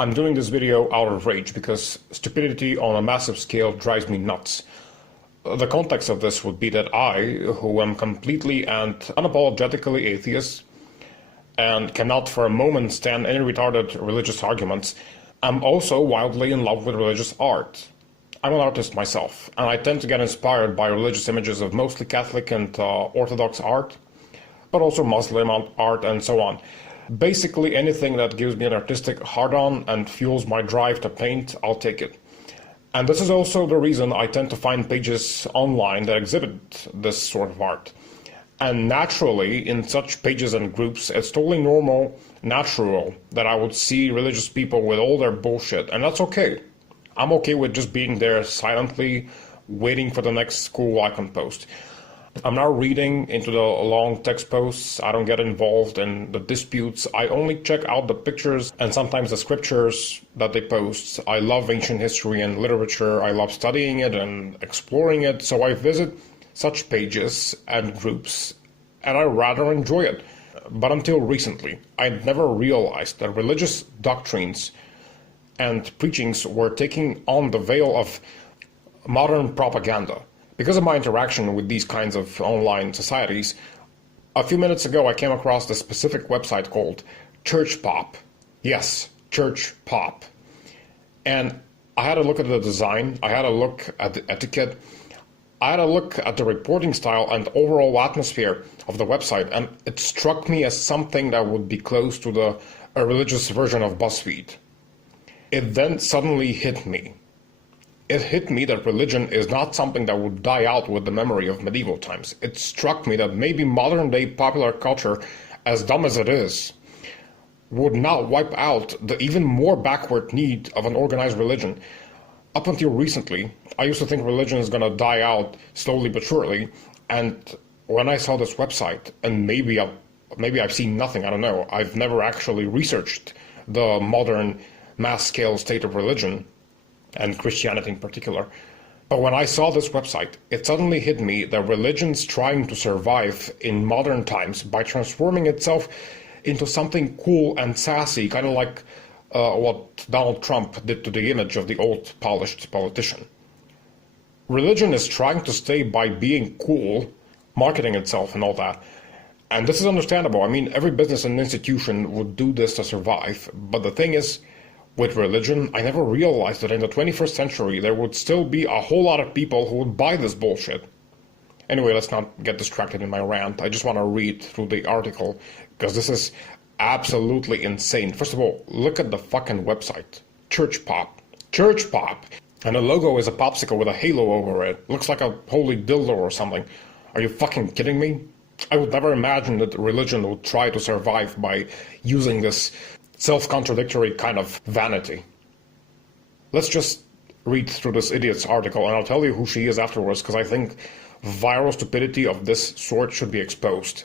I'm doing this video out of rage because stupidity on a massive scale drives me nuts. The context of this would be that I, who am completely and unapologetically atheist, and cannot for a moment stand any retarded religious arguments, am also wildly in love with religious art. I'm an artist myself, and I tend to get inspired by religious images of mostly Catholic and Orthodox art, but also Muslim art and so on. Basically anything that gives me an artistic hard-on and fuels my drive to paint, I'll take it. And this is also the reason I tend to find pages online that exhibit this sort of art. And naturally, in such pages and groups, it's totally normal, natural, that I would see religious people with all their bullshit, and that's okay. I'm okay with just being there silently, waiting for the next cool icon post. I'm not reading into the long text posts, I don't get involved in the disputes, I only check out the pictures and sometimes the scriptures that they post. I love ancient history and literature, I love studying it and exploring it, so I visit such pages and groups, and I rather enjoy it. But until recently, I never realized that religious doctrines and preachings were taking on the veil of modern propaganda. Because of my interaction with these kinds of online societies, a few minutes ago I came across this specific website called Church Pop. Yes, Church Pop. And I had a look at the design, I had a look at the etiquette, I had a look at the reporting style and overall atmosphere of the website, and it struck me as something that would be close to a religious version of BuzzFeed. It then suddenly hit me. It hit me that religion is not something that would die out with the memory of medieval times. It struck me that maybe modern-day popular culture, as dumb as it is, would not wipe out the even more backward need of an organized religion. Up until recently, I used to think religion is going to die out slowly but surely, and when I saw this website, and maybe I've seen nothing, I don't know, I've never actually researched the modern mass-scale state of religion, and Christianity in particular. But when I saw this website, it suddenly hit me that religion's trying to survive in modern times by transforming itself into something cool and sassy, kind of like what Donald Trump did to the image of the old polished politician. Religion is trying to stay by being cool, marketing itself and all that. And this is understandable. I mean, every business and institution would do this to survive. But the thing is, with religion, I never realized that in the 21st century there would still be a whole lot of people who would buy this bullshit. Anyway, let's not get distracted in my rant. I just want to read through the article, because this is absolutely insane. First of all, look at the fucking website. Church Pop. Church Pop! And the logo is a popsicle with a halo over it. Looks like a holy dildo or something. Are you fucking kidding me? I would never imagine that religion would try to survive by using this self-contradictory kind of vanity. Let's just read through this idiot's article, and I'll tell you who she is afterwards, because I think viral stupidity of this sort should be exposed.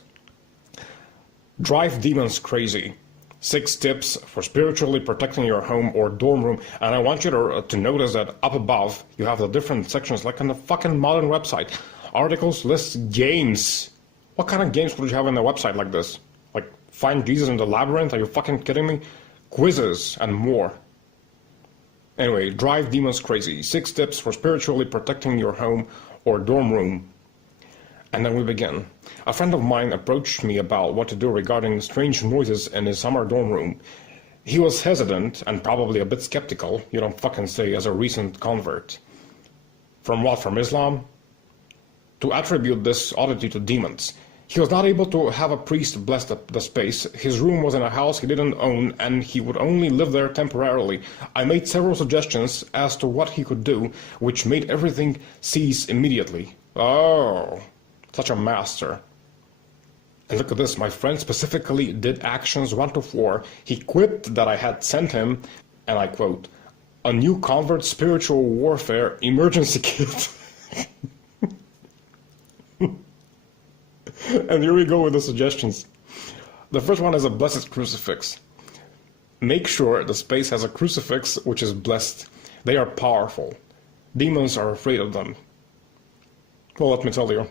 Drive demons crazy. 6 tips for spiritually protecting your home or dorm room. And I want you to notice that up above you have the different sections like on the fucking modern website. Articles, lists, games. What kind of games would you have on a website like this? Like Find Jesus in the Labyrinth? Are you fucking kidding me? Quizzes and more. Anyway, drive demons crazy. 6 tips for spiritually protecting your home or dorm room. And then we begin. A friend of mine approached me about what to do regarding strange noises in his summer dorm room. He was hesitant and probably a bit skeptical, you don't fucking say, as a recent convert. From what? From Islam? To attribute this oddity to demons. He was not able to have a priest bless the space. His room was in a house he didn't own, and he would only live there temporarily. I made several suggestions as to what he could do, which made everything cease immediately. Oh, such a master. And look at this, my friend specifically did actions 1 to 4. He quipped that I had sent him, and I quote, a new convert spiritual warfare emergency kit. And here we go with the suggestions. The first one is a blessed crucifix. Make sure the space has a crucifix which is blessed. They are powerful. Demons are afraid of them. Well, let me tell you.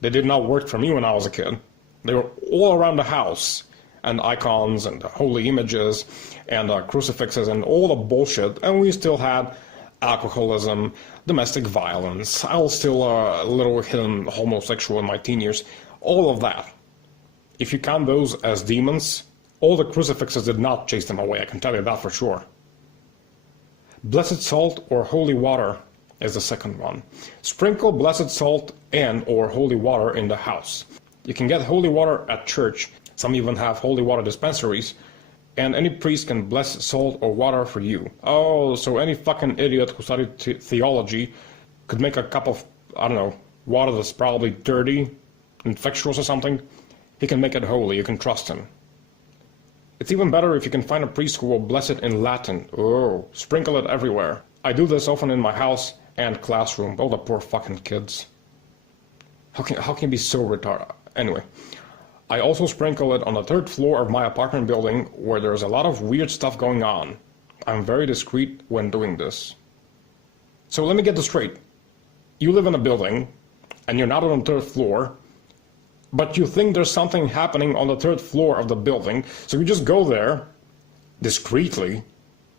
They did not work for me when I was a kid. They were all around the house. and icons and holy images and crucifixes and all the bullshit, and we still had alcoholism, domestic violence. I was still a little hidden homosexual in my teen years. All of that. If you count those as demons, all the crucifixes did not chase them away, I can tell you that for sure. Blessed salt or holy water is the second one. Sprinkle blessed salt and or holy water in the house. You can get holy water at church. Some even have holy water dispensaries. And any priest can bless salt or water for you. Oh, so any fucking idiot who studied theology could make a cup of, I don't know, water that's probably dirty, infectious or something. He can make it holy, you can trust him. It's even better if you can find a priest who will bless it in Latin. Oh, sprinkle it everywhere. I do this often in my house and classroom. All the poor fucking kids. How can you be so retarded? Anyway. I also sprinkle it on the third floor of my apartment building where there's a lot of weird stuff going on. I'm very discreet when doing this. So let me get this straight. You live in a building and you're not on the third floor, but you think there's something happening on the third floor of the building, so you just go there discreetly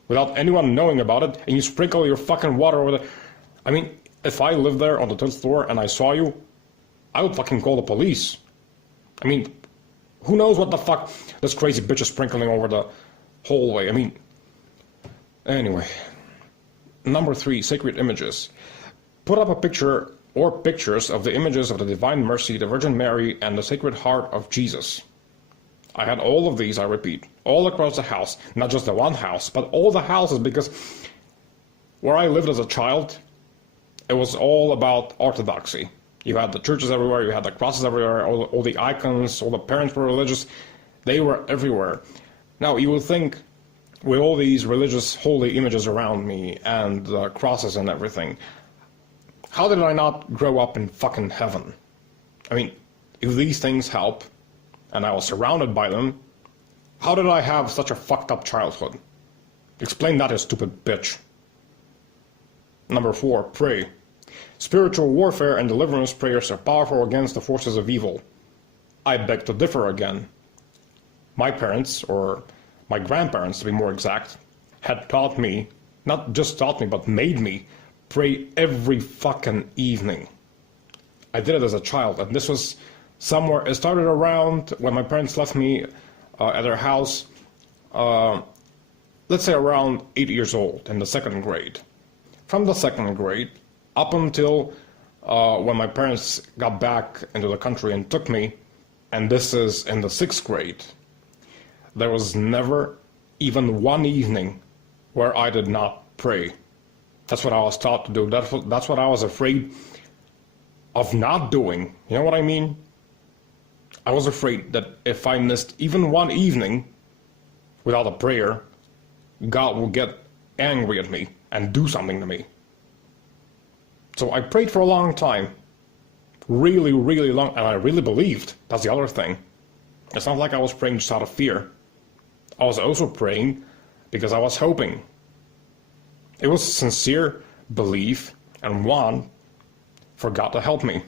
without anyone knowing about it and you sprinkle your fucking water over there. I mean, if I lived there on the third floor and I saw you, I would fucking call the police. I mean, who knows what the fuck this crazy bitch is sprinkling over the hallway? I mean, anyway. Number 3, sacred images. Put up a picture or pictures of the images of the Divine Mercy, the Virgin Mary, and the Sacred Heart of Jesus. I had all of these, I repeat, all across the house. Not just the one house, but all the houses, because where I lived as a child, it was all about orthodoxy. You had the churches everywhere, you had the crosses everywhere, all the icons, all the parents were religious. They were everywhere. Now, you would think, with all these religious holy images around me, and the crosses and everything, how did I not grow up in fucking heaven? I mean, if these things help, and I was surrounded by them, how did I have such a fucked up childhood? Explain that, you stupid bitch. Number 4, pray. Spiritual warfare and deliverance prayers are powerful against the forces of evil. I beg to differ again. My parents, or my grandparents to be more exact, had taught me, not just taught me, but made me pray every fucking evening. I did it as a child, and this was somewhere, it started around when my parents left me at their house, let's say around 8 years old, in the 2nd grade. From the 2nd grade, up until when my parents got back into the country and took me, and this is in the 6th grade, there was never even one evening where I did not pray. That's what I was taught to do. That's what I was afraid of not doing. You know what I mean? I was afraid that if I missed even one evening without a prayer, God will get angry at me and do something to me. So I prayed for a long time. Really, really long, and I really believed. That's the other thing. It's not like I was praying just out of fear. I was also praying because I was hoping. It was sincere belief and want for God to help me.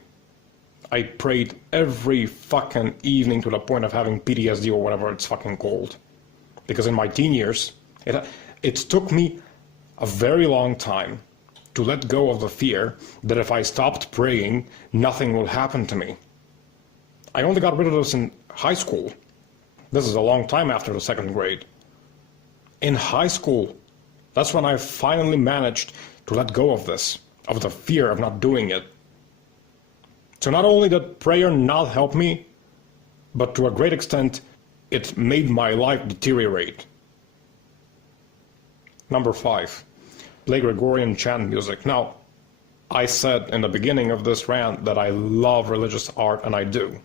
I prayed every fucking evening to the point of having PTSD or whatever it's fucking called. Because in my teen years, it took me a very long time to let go of the fear that if I stopped praying, nothing would happen to me. I only got rid of this in high school. This is a long time after the 2nd grade. In high school, that's when I finally managed to let go of this, of the fear of not doing it. So not only did prayer not help me, but to a great extent, it made my life deteriorate. Number 5. Play Gregorian chant music. Now, I said in the beginning of this rant that I love religious art, and I do.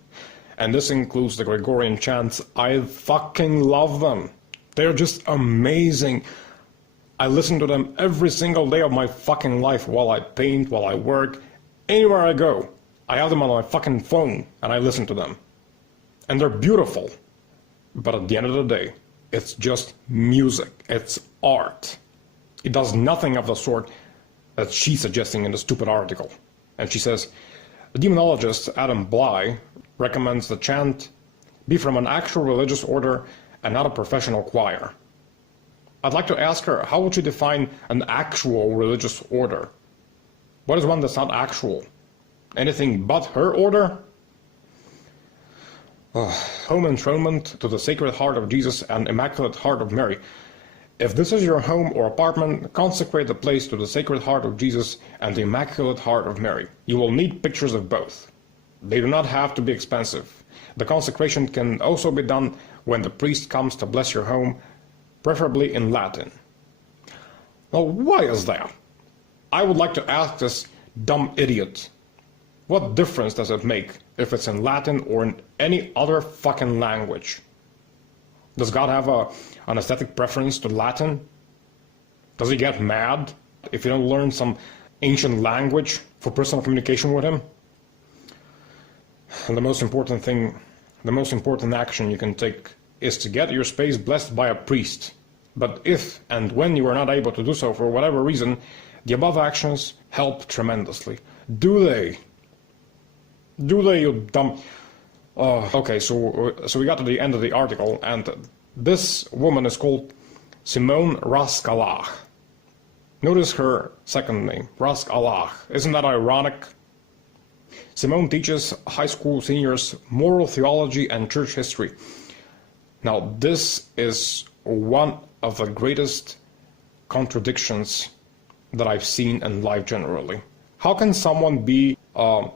And this includes the Gregorian chants. I fucking love them. They're just amazing. I listen to them every single day of my fucking life while I paint, while I work, anywhere I go. I have them on my fucking phone, and I listen to them. And they're beautiful. But at the end of the day, it's just music. It's art. It does nothing of the sort that she's suggesting in the stupid article. And she says, the demonologist Adam Bly recommends the chant be from an actual religious order and not a professional choir. I'd like to ask her, how would she define an actual religious order? What is one that's not actual? Anything but her order? Home enthronement to the Sacred Heart of Jesus and Immaculate Heart of Mary. If this is your home or apartment, consecrate the place to the Sacred Heart of Jesus and the Immaculate Heart of Mary. You will need pictures of both. They do not have to be expensive. The consecration can also be done when the priest comes to bless your home, preferably in Latin. Well, why is that? I would like to ask this dumb idiot, what difference does it make if it's in Latin or in any other fucking language? Does God have an aesthetic preference to Latin? Does he get mad if you don't learn some ancient language for personal communication with him? And the most important action you can take is to get your space blessed by a priest. But if and when you are not able to do so for whatever reason, the above actions help tremendously. Do they? Do they, you dumb... okay, so we got to the end of the article, and this woman is called Simone Raskalach. Notice her second name, Raskalach. Isn't that ironic? Simone teaches high school seniors moral theology and church history. Now, this is one of the greatest contradictions that I've seen in life generally. How can someone be a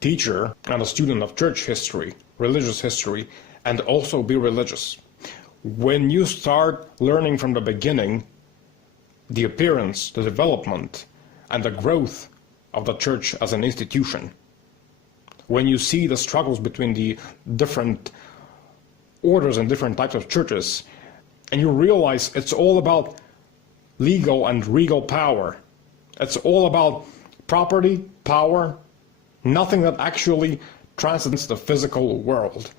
teacher and a student of church history, religious history, and also be religious? When you start learning from the beginning the appearance, the development, and the growth of the church as an institution, when you see the struggles between the different orders and different types of churches, and you realize it's all about legal and regal power, it's all about property, power, nothing that actually transcends the physical world.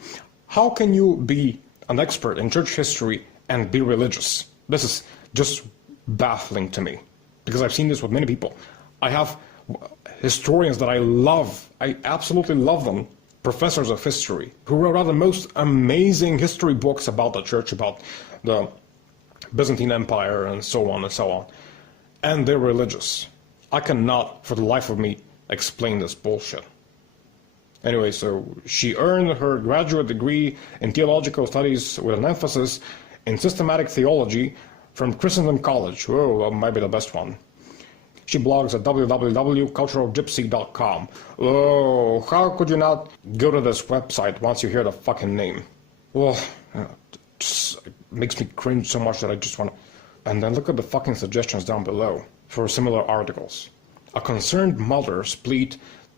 How can you be an expert in church history and be religious? This is just baffling to me, because I've seen this with many people. I have historians that I love, I absolutely love them, professors of history, who wrote out the most amazing history books about the church, about the Byzantine Empire and so on and so on. And they're religious. I cannot, for the life of me, explain this bullshit. Anyway, so she earned her graduate degree in theological studies with an emphasis in systematic theology from Christendom College. Whoa, that might be the best one. She blogs at www.culturalgypsy.com. Oh, how could you not go to this website once you hear the fucking name? Well, it makes me cringe so much that I just want to... And then look at the fucking suggestions down below for similar articles. A concerned mother's plea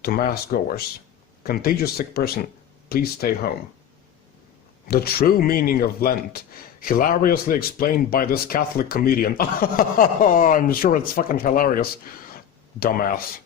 to mass goers. Contagious sick person, please stay home. The true meaning of Lent, hilariously explained by this Catholic comedian. I'm sure it's fucking hilarious. Dumbass.